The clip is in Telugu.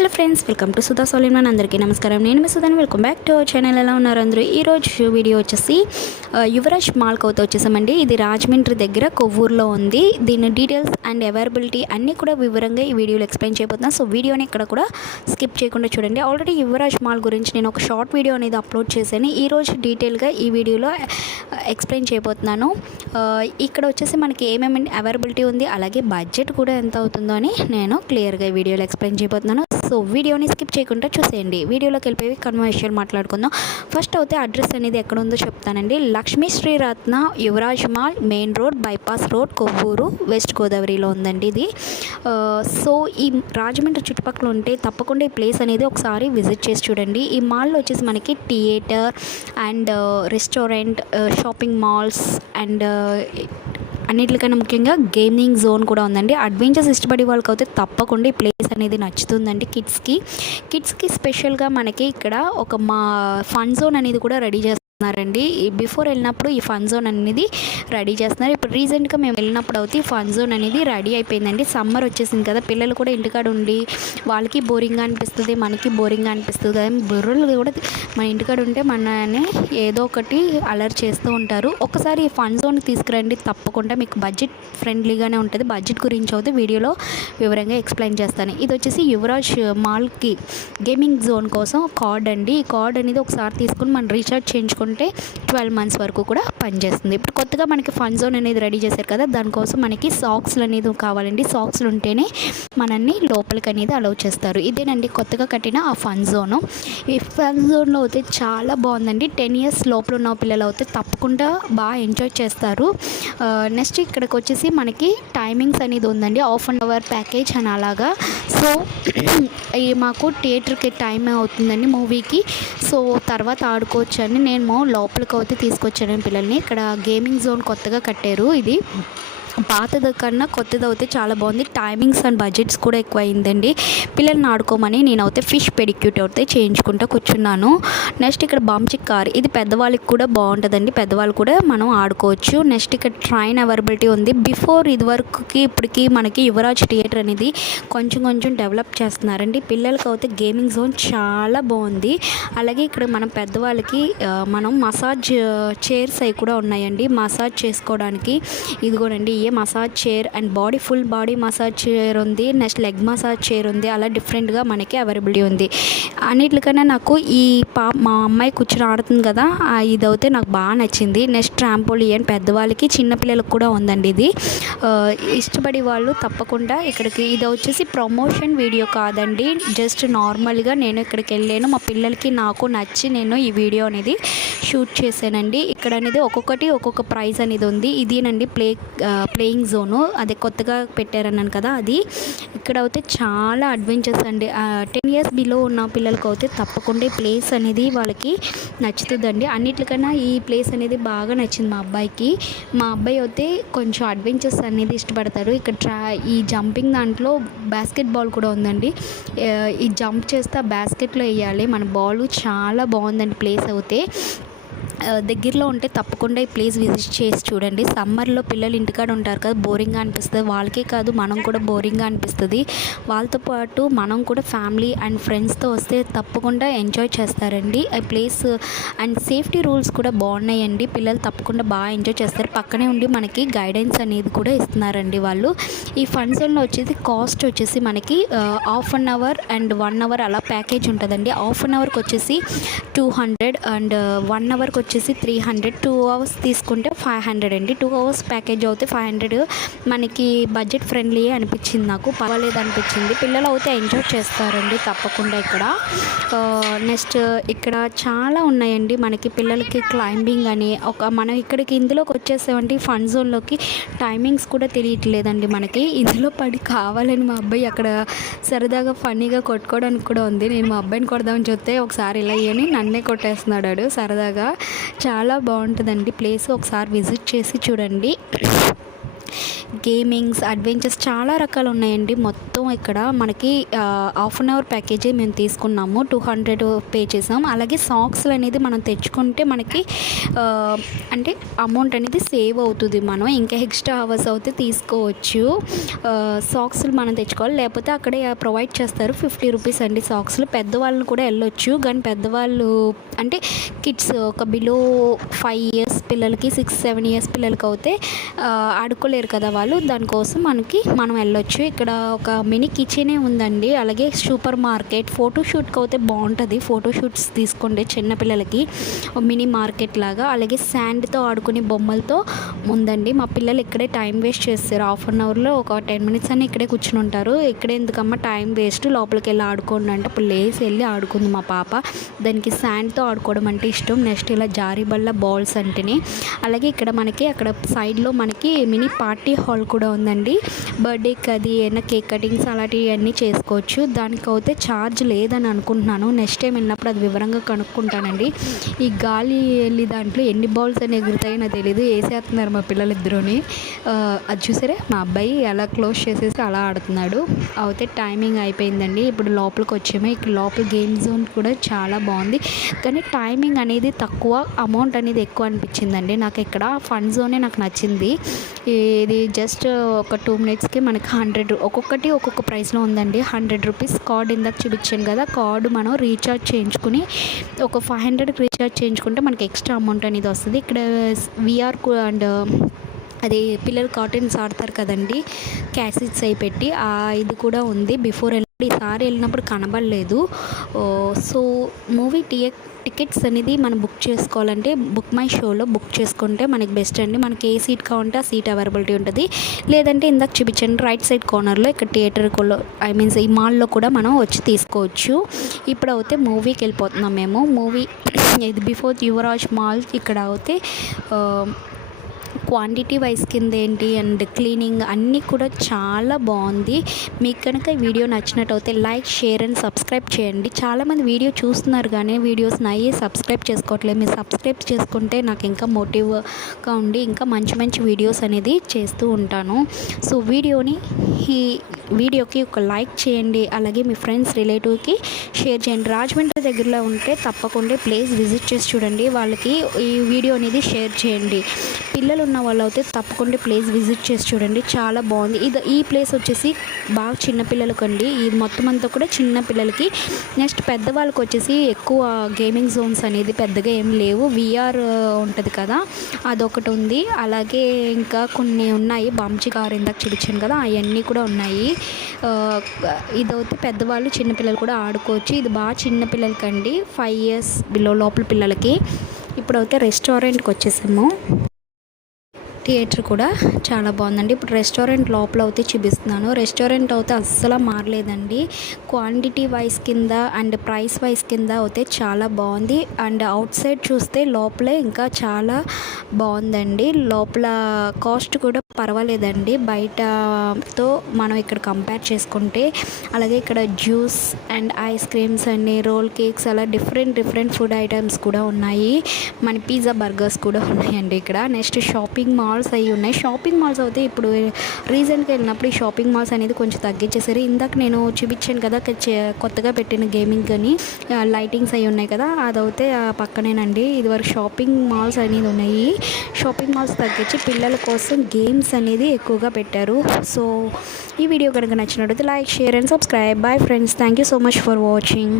Hello friends, welcome to Sudha Soliman. అందరికీ నమస్కారం. నేను మీ సుధాని. Welcome back to our channel. ఎలా ఉన్నారు అందరూ? ఈరోజు వీడియో వచ్చేసి యువరాజ్ మాల్కి అవుతూ వచ్చేసామండి. ఇది రాజమండ్రి దగ్గర కొవ్వూరులో ఉంది. దీని డీటెయిల్స్ అండ్ అవైలబిలిటీ అన్నీ కూడా వివరంగా ఈ వీడియోలో ఎక్స్ప్లెయిన్ చేయబోతున్నాను. సో వీడియోని ఇక్కడ కూడా స్కిప్ చేయకుండా చూడండి. ఆల్రెడీ యువరాజ్ మాల్ గురించి నేను ఒక షార్ట్ వీడియో అనేది అప్లోడ్ చేశాను. ఈరోజు డీటెయిల్గా ఈ వీడియోలో ఎక్స్ప్లెయిన్ చేయబోతున్నాను. ఇక్కడ వచ్చేసి మనకి ఏమేమి అవైలబిలిటీ ఉంది, అలాగే బడ్జెట్ కూడా ఎంత అవుతుందో అని నేను క్లియర్గా ఈ వీడియోలో ఎక్స్ప్లెయిన్ చేయబోతున్నాను. సో వీడియోని స్కిప్ చేయకుండా చూసేయండి. వీడియోలోకి వెళ్ళిపోయి కన్వర్సేషన్ మాట్లాడుకుందాం. ఫస్ట్ అయితే అడ్రస్ అనేది ఎక్కడ ఉందో చెప్తానండి. Lakshmi Sriratna Yuvraj mall, main road, bypass road, Kovvur, west గోదావరిలో ఉందండి ఇది. సో ఈ రాజమండ్రి చుట్టుపక్కల ఉంటే తప్పకుండా ఈ ప్లేస్ అనేది ఒకసారి విజిట్ చేసి చూడండి. ఈ మాల్లో వచ్చేసి మనకి theatre and restaurant, shopping malls and అన్నిటికన్నా ముఖ్యంగా గేమింగ్ జోన్ కూడా ఉందండి. అడ్వెంచర్స్ ఇష్టపడే వాళ్ళకి అయితే తప్పకుండా ఈ ప్లేస్ అనేది నచ్చుతుందండి. కిడ్స్కి స్పెషల్గా మనకి ఇక్కడ ఒక ఫన్ జోన్ అనేది కూడా రెడీ చేస్తున్నారండి. బిఫోర్ వెళ్ళినప్పుడు ఈ ఫన్ జోన్ అనేది రెడీ చేస్తున్నారు. ఇప్పుడు రీసెంట్గా మేము వెళ్ళినప్పుడు అయితే ఈ ఫన్ జోన్ అనేది రెడీ అయిపోయిందండి. సమ్మర్ వచ్చేసింది కదా, పిల్లలు కూడా ఇంటికాడ ఉండి వాళ్ళకి బోరింగ్గా అనిపిస్తుంది, మనకి బోరింగ్గా అనిపిస్తుంది కదా. బుర్రలు కూడా మన ఇంటికాడ ఉంటే మనని ఏదో ఒకటి అలర్ట్ చేస్తూ ఉంటారు. ఒకసారి ఈ ఫన్ జోన్కి తీసుకురండి, తప్పకుండా మీకు బడ్జెట్ ఫ్రెండ్లీగానే ఉంటుంది. బడ్జెట్ గురించి అయితే వీడియోలో వివరంగా ఎక్స్ప్లెయిన్ చేస్తాను. ఇది వచ్చేసి యువరాజ్ మాల్కి గేమింగ్ జోన్ కోసం కార్డ్ అండి. ఈ కార్డ్ అనేది ఒకసారి తీసుకుని మనం రీఛార్జ్ చేయించుకుంటే 12 months వరకు కూడా పనిచేస్తుంది. ఇప్పుడు కొత్తగా మనకి ఫన్ జోన్ అనేది రెడీ చేశారు కదా, దానికోసం మనకి సాక్స్లు అనేది కావాలండి. సాక్స్లు ఉంటేనే మనల్ని లోపలికి అనేది అలౌ చేస్తారు. ఇదేనండి కొత్తగా కట్టిన ఆ ఫన్ జోను. ఈ ఫన్ జోన్లో అయితే చాలా బాగుందండి. 10 years లోపల ఉన్న పిల్లలు అయితే తప్పకుండా బాగా ఎంజాయ్ చేస్తారు. నెక్స్ట్ ఇక్కడికి వచ్చేసి మనకి టైమింగ్స్ అనేది ఉందండి. 1/2 hour ప్యాకేజ్ అని అలాగా. సో మాకు థియేటర్కి టైం అవుతుందండి మూవీకి. సో తర్వాత ఆడుకోవచ్చు అని నేను లోపలికి అయితే తీసుకొచ్చాను పిల్లల్ని. ఇక్కడ గేమింగ్ జోన్ కొత్తగా కట్టారు. ఇది పాతది కన్నా కొత్తది అయితే చాలా బాగుంది. టైమింగ్స్ అండ్ బడ్జెట్స్ కూడా ఎక్కువ అయిందండి. పిల్లల్ని ఆడుకోమని నేనైతే ఫిష్ పెడిక్యూట్ అయితే చేయించుకుంటూ కూర్చున్నాను. నెక్స్ట్ ఇక్కడ బంచిక్ కార్, ఇది పెద్దవాళ్ళకి కూడా బాగుంటుందండి. పెద్దవాళ్ళు కూడా మనం ఆడుకోవచ్చు. నెక్స్ట్ ఇక్కడ ట్రైన్ అవైలబిలిటీ ఉంది. బిఫోర్ ఇదివరకుకి ఇప్పటికి మనకి యువరాజ్ థియేటర్ అనేది కొంచెం డెవలప్ చేస్తున్నారండి. పిల్లలకి అయితే గేమింగ్ జోన్ చాలా బాగుంది. అలాగే ఇక్కడ మనం పెద్దవాళ్ళకి మనం మసాజ్ చైర్స్ అవి కూడా ఉన్నాయండి, మసాజ్ చేసుకోవడానికి. ఇదిగోనండి a massage chair and full body massage chair ఉంది. నెక్స్ట్ లెగ్ మసాజ్ చైర్ ఉంది. అలా డిఫరెంట్గా మనకి అవైలబిలిటీ ఉంది. అన్నిటికన్నా నాకు మా అమ్మాయి కూర్చొని ఆడుతుంది కదా, ఇదైతే నాకు బాగా నచ్చింది. నెక్స్ట్ ట్రాంపోలియన్ పెద్దవాళ్ళకి చిన్నపిల్లలకు కూడా ఉందండి. ఇది ఇష్టపడే వాళ్ళు తప్పకుండా ఇక్కడికి. ఇది వచ్చేసి ప్రమోషన్ వీడియో కాదండి, జస్ట్ నార్మల్గా నేను ఇక్కడికి వెళ్ళాను. మా పిల్లలకి నాకు నచ్చి నేను ఈ వీడియో అనేది షూట్ చేశానండి. ఇక్కడ అనేది ఒక్కొక్కటి ఒక్కొక్క ప్రైజ్ అనేది ఉంది. ఇదేనండి ప్లేయింగ్ జోను, అదే కొత్తగా పెట్టారన్నాను కదా అది. ఇక్కడ అయితే చాలా అడ్వెంచర్స్ అండి. 10 years బిలో ఉన్న పిల్లలకి అయితే తప్పకుండా ఈ ప్లేస్ అనేది వాళ్ళకి నచ్చుతుందండి. అన్నిటికన్నా ఈ ప్లేస్ అనేది బాగా నచ్చింది మా అబ్బాయికి. మా అబ్బాయి అయితే కొంచెం అడ్వెంచర్స్ అనేది ఇష్టపడతారు. ఇక్కడ ఈ జంపింగ్ దాంట్లో బాస్కెట్ బాల్ కూడా ఉందండి. ఈ జంప్ చేస్తే బాస్కెట్లో వేయాలి మన బాల్. చాలా బాగుందండి ప్లేస్ అయితే. దగ్గరలో ఉంటే తప్పకుండా ఈ ప్లేస్ విజిట్ చేసి చూడండి. సమ్మర్లో పిల్లలు ఇంటికాడ ఉంటారు కదా, బోరింగ్గా అనిపిస్తుంది. వాళ్ళకే కాదు మనం కూడా బోరింగ్గా అనిపిస్తుంది. వాళ్ళతో పాటు మనం కూడా ఫ్యామిలీ అండ్ ఫ్రెండ్స్తో వస్తే తప్పకుండా ఎంజాయ్ చేస్తారండి. ఈ ప్లేస్ అండ్ సేఫ్టీ రూల్స్ కూడా బాగున్నాయండి. పిల్లలు తప్పకుండా బాగా ఎంజాయ్ చేస్తారు. పక్కనే ఉండి మనకి గైడెన్స్ అనేది కూడా ఇస్తున్నారండి వాళ్ళు. ఈ ఫన్ జోన్లో వచ్చేసి కాస్ట్ వచ్చేసి మనకి 1/2 hour అండ్ 1 hour అలా ప్యాకేజ్ ఉంటుందండి. 1/2 hourకి వచ్చేసి 200 అండ్ 1 hourకి వచ్చేసి 300. 2 hours తీసుకుంటే 500 అండి. 2 hours ప్యాకేజ్ అయితే 500. మనకి బడ్జెట్ ఫ్రెండ్లీ అనిపించింది, నాకు పర్వాలేదు అనిపించింది. పిల్లలు అయితే ఎంజాయ్ చేస్తారండి తప్పకుండా ఇక్కడ. నెక్స్ట్ ఇక్కడ చాలా ఉన్నాయండి మనకి పిల్లలకి. క్లైంబింగ్ అని మనం ఇక్కడికి ఇందులోకి వచ్చేసామంటే ఫన్ జోన్లోకి టైమింగ్స్ కూడా తెలియట్లేదండి మనకి. ఇందులో పడి కావాలని మా అబ్బాయి అక్కడ సరదాగా ఫన్నీగా కొట్టుకోవడానికి కూడా ఉంది. నేను మా అబ్బాయిని కొడదామని చూస్తే ఒకసారి ఇలా అయ్యని నన్నే కొట్టేస్తున్నాడు సరదాగా. చాలా బాగుంటుందండి ప్లేస్, ఒకసారి విజిట్ చేసి చూడండి. గేమింగ్స్, అడ్వెంచర్స్ చాలా రకాలు ఉన్నాయండి. మొత్తం ఇక్కడ మనకి హాఫ్ అన్ అవర్ ప్యాకేజీ మేము తీసుకున్నాము. 200 పే చేసాం. అలాగే సాక్స్లు అనేది మనం తెచ్చుకుంటే మనకి అంటే అమౌంట్ అనేది సేవ్ అవుతుంది. మనం ఇంకా ఎక్స్ట్రా అవర్స్ అయితే తీసుకోవచ్చు. సాక్స్లు మనం తెచ్చుకోవాలి, లేకపోతే అక్కడే ప్రొవైడ్ చేస్తారు. 50 రూపీస్ అండి సాక్స్లు. పెద్దవాళ్ళని కూడా వెళ్ళొచ్చు, కానీ పెద్దవాళ్ళు అంటే కిడ్స్ ఒక బిలో 5 ఇయర్స్ పిల్లలకి, 6-7 ఇయర్స్ పిల్లలకి అయితే ఆడుకోలేరు కదా వాళ్ళు. దానికోసం మనం వెళ్ళొచ్చు. ఇక్కడ ఒక మినీ కిచెనే ఉందండి. అలాగే సూపర్ మార్కెట్, ఫోటోషూట్కి అయితే బాగుంటుంది. ఫోటోషూట్స్ తీసుకోండి చిన్నపిల్లలకి, మినీ మార్కెట్ లాగా. అలాగే శాండ్తో ఆడుకునే బొమ్మలతో ఉందండి. మా పిల్లలు ఇక్కడే టైం వేస్ట్ చేస్తారు. హాఫ్ అన్ అవర్లో ఒక 10 మినిట్స్ అని ఇక్కడే కూర్చుని ఉంటారు. ఇక్కడే ఎందుకమ్మా టైం వేస్ట్, లోపలికి వెళ్ళి ఆడుకోండి అంటే అప్పుడు లేసి వెళ్ళి ఆడుకుంది మా పాప. దానికి శాండ్తో ఆడుకోవడం అంటే ఇష్టం. నెక్స్ట్ ఇలా జారీ బల్ల బాల్స్ అంటేనే. అలాగే ఇక్కడ మనకి అక్కడ సైడ్లో మనకి మినీ పార్టీ హాల్ కూడా ఉందండి. బర్త్డేకి అది ఏమైనా కేక్ కటింగ్స్ అలాంటివి అన్నీ చేసుకోవచ్చు. దానికైతే ఛార్జ్ లేదని అనుకుంటున్నాను. నెక్స్ట్ టైం వెళ్ళినప్పుడు అది వివరంగా కనుక్కుంటానండి. ఈ గాలి వెళ్ళి దాంట్లో ఎన్ని బాల్స్ అని ఎగురుతాయో నాకు తెలియదు. వేసేస్తున్నారు మా పిల్లలిద్దరూని. అది చూసారే మా అబ్బాయి ఎలా క్లోజ్ చేసేసి అలా ఆడుతున్నాడు. అయితే టైమింగ్ అయిపోయిందండి. ఇప్పుడు లోపలికి వచ్చాము. ఇక్కడ లోపల గేమ్ జోన్ కూడా చాలా బాగుంది, కానీ టైమింగ్ అనేది తక్కువ, అమౌంట్ అనేది ఎక్కువ అనిపించిందండి నాకు. ఇక్కడ ఫన్ జోనే నాకు నచ్చింది. ఇది జస్ట్ ఒక 2 మినిట్స్కి మనకి 100, ఒక్కొక్కటి ఒక్కొక్క ప్రైస్లో ఉందండి. 100 రూపీస్ కార్డ్ ఇందాక చూపించాను కదా, కార్డు మనం రీఛార్జ్ చేయించుకుని ఒక 500కి రీఛార్జ్ చేయించుకుంటే మనకి ఎక్స్ట్రా అమౌంట్ అనేది వస్తుంది. ఇక్కడ విఆర్ అండ్ అది పిల్లలు కార్టూన్స్ ఆడతారు కదండి, క్యాసెట్స్ అయి పెట్టి ఇది కూడా ఉంది. బిఫోర్ ఈసారి వెళ్ళినప్పుడు కనబడలేదు. సో మూవీ టికెట్స్ అనేది మనం బుక్ చేసుకోవాలంటే బుక్ మై షోలో బుక్ చేసుకుంటే మనకి బెస్ట్ అండి. మనకి ఏ సీట్ కావాలంటే ఆ సీట్ అవైలబిలిటీ ఉంటుంది. లేదంటే ఇందాక చూపించండి రైట్ సైడ్ కార్నర్లో ఇక్కడ థియేటర్లో ఈ మాల్లో కూడా మనం వచ్చి తీసుకోవచ్చు. ఇప్పుడు అయితే మూవీకి వెళ్ళిపోతున్నాం మేము. మూవీ ఇది బిఫోర్ యువరాజ్ మాల్. ఇక్కడ అయితే క్వాంటిటీ వైజ్ కింద ఏంటి అండ్ క్లీనింగ్ అన్నీ కూడా చాలా బాగుంది. మీకు కనుక ఈ వీడియో నచ్చినట్టయితే లైక్, షేర్ అండ్ సబ్స్క్రైబ్ చేయండి. చాలామంది వీడియో చూస్తున్నారు కానీ వీడియోస్ నయ్యి సబ్స్క్రైబ్ చేసుకోవట్లేదు. మీరు సబ్స్క్రైబ్ చేసుకుంటే నాకు ఇంకా మోటివ్గా ఉండి ఇంకా మంచి మంచి వీడియోస్ అనేది చేస్తూ ఉంటాను. సో ఈ వీడియోకి ఒక లైక్ చేయండి. అలాగే మీ ఫ్రెండ్స్, రిలేటివ్కి షేర్ చేయండి. రాజమండ్రి దగ్గరలో ఉంటే తప్పకుండా ప్లేస్ విజిట్ చేసి చూడండి. వాళ్ళకి ఈ వీడియో అనేది షేర్ చేయండి. పిల్లలు ఉన్న వాళ్ళు అయితే తప్పకుండా ప్లేస్ విజిట్ చేసి చూడండి, చాలా బాగుంది. ఈ ప్లేస్ వచ్చేసి బాగా చిన్నపిల్లలకి అండి. ఇది మొత్తం అంతా కూడా చిన్నపిల్లలకి. నెక్స్ట్ పెద్దవాళ్ళకి వచ్చేసి ఎక్కువ గేమింగ్ జోన్స్ అనేది పెద్దగా ఏం లేవు. విఆర్ ఉంటుంది కదా, అదొకటి ఉంది. అలాగే ఇంకా కొన్ని ఉన్నాయి. బంచి కార్ ఇందాక చూపించాను కదా, అవన్నీ కూడా ఉన్నాయి. ఇదైతే పెద్దవాళ్ళు చిన్నపిల్లలు కూడా ఆడుకోవచ్చు. ఇది బాగా చిన్నపిల్లలకండి, 5 ఇయర్స్ బిలో లోపల పిల్లలకి. ఇప్పుడైతే రెస్టారెంట్కి వచ్చేసాము. థియేటర్ కూడా చాలా బాగుందండి. ఇప్పుడు రెస్టారెంట్ లోపల అయితే చూపిస్తున్నాను. రెస్టారెంట్ అయితే అస్సలు మారలేదండి. క్వాంటిటీ వైజ్ కింద అండ్ ప్రైస్ వైజ్ కింద అయితే చాలా బాగుంది. అండ్ అవుట్ సైడ్ చూస్తే లోపలే ఇంకా చాలా బాగుందండి. లోపల కాస్ట్ కూడా పర్వాలేదండి బయటతో మనం ఇక్కడ కంపేర్ చేసుకుంటే. అలాగే ఇక్కడ జ్యూస్ అండ్ ఐస్ క్రీమ్స్ అన్ని, రోల్ కేక్స్, అలా డిఫరెంట్ ఫుడ్ ఐటమ్స్ కూడా ఉన్నాయి. మన పిజ్జా, బర్గర్స్ కూడా ఉన్నాయండి ఇక్కడ. నెక్స్ట్ షాపింగ్ మాల్స్ అవి ఉన్నాయి. షాపింగ్ మాల్స్ అయితే ఇప్పుడు రీసెంట్గా వెళ్ళినప్పుడు ఈ షాపింగ్ మాల్స్ అనేది కొంచెం తగ్గించేసారు. ఇందాక నేను చూపించాను కదా కొత్తగా పెట్టిన గేమింగ్ కానీ లైటింగ్స్ అవి ఉన్నాయి కదా, అదైతే పక్కనేనండి. ఇదివరకు షాపింగ్ మాల్స్ అనేది ఉన్నాయి. షాపింగ్ మాల్స్ తగ్గించి పిల్లల కోసం గేమ్స్ అనేది ఎక్కువగా పెట్టారు. సో ఈ వీడియో కనుక నచ్చినట్లయితే like, share and subscribe. Bye friends, thank you so much for watching.